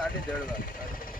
આટલી દળ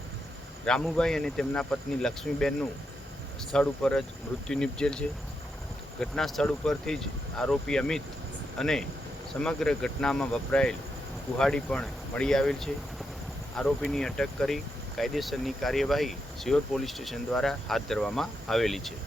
રામુભાઈ અને તેમના પત્ની લક્ષ્મીબેનનું સ્થળ ઉપર જ મૃત્યુ નિપજેલ છે. ઘટના સ્થળ ઉપરથી જ આરોપી અમિત અને સમગ્ર ઘટનામાં વપરાયેલ કુહાડી પણ મળી આવેલ છે. આરોપીની અટક કરી કાયદેસરની કાર્યવાહી સિયોર પોલીસ સ્ટેશન દ્વારા હાથ ધરવામાં આવેલી છે.